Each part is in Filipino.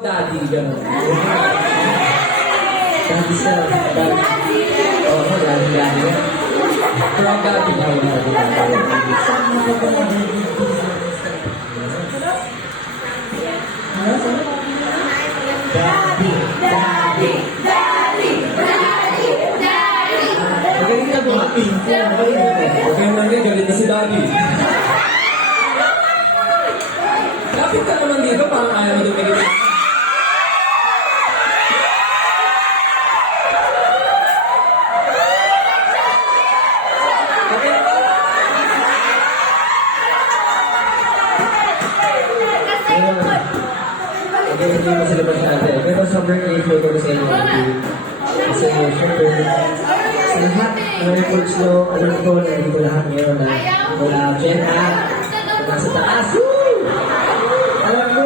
Daddy, gano'n. Daddy siya. Daddy. Oo, oh, daddy, daddy. Pero ang daddy niya, wala daddy. Daddy, daddy, daddy, daddy, daddy. Magaling na. Okay, hindi mo sila masyado. Pero sa birthday ko sa inyo. Kasi syempre, sa lahat ng efforts nyo, alam ko na hindi ko lahat ngayon na wala Jenna, nasa taas. Woo! Alam ko,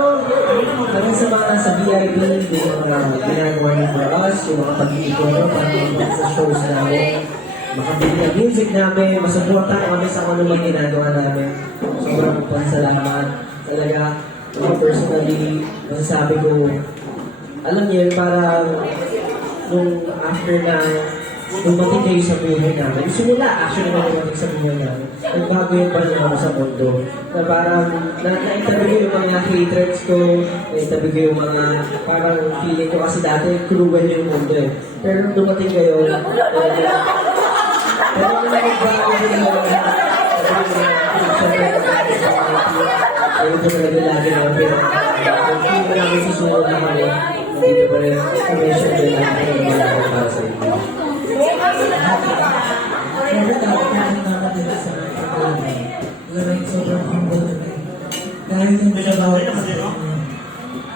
hanggang sa mga nasa VIP, yung mga ginagawa niyo for us, yung mga pag-iikot nyo, pag sa shows namin, makabili ng music namin, masuporta kami sa man ginagawa namin. Sobrang pasalamat. Talaga, ako personally, masasabi ko, alam niyo, parang nung after na dumating kayo sa buhay namin, simula actually na dumating sa buhay namin, nagbago yung panyo ako sa mundo. Na parang, na, na-interview yung mga haters ko, na-interview ko yung mga, parang feeling ko kasi dati, cruel yung mundo eh. Pero nung dumating kayo, eh, Po talaga lagi namin. Hindi ko namin susunod na kami. Hindi ko rin kami syempre namin yung mga para sa inyo. Siyempre, dapat natin naman din sa pagkakala. Talagang sobrang humble kami. Dahil hindi sa bawat aspect niya.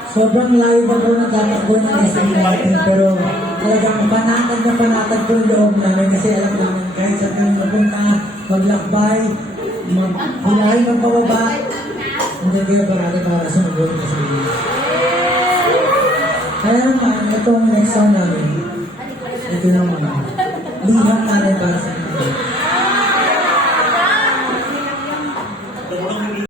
Sobrang layo pa po ng tatakbo ng SB natin, pero talagang panatag na panatag po yung loob namin kasi alam namin kahit sa kami mapunta, maglakbay, magbulahin ng pababa, hindi kayo parati para sa mabuti na sa inyo. Kaya naman, itong next song namin, ito naman, liham namin para sa inyo.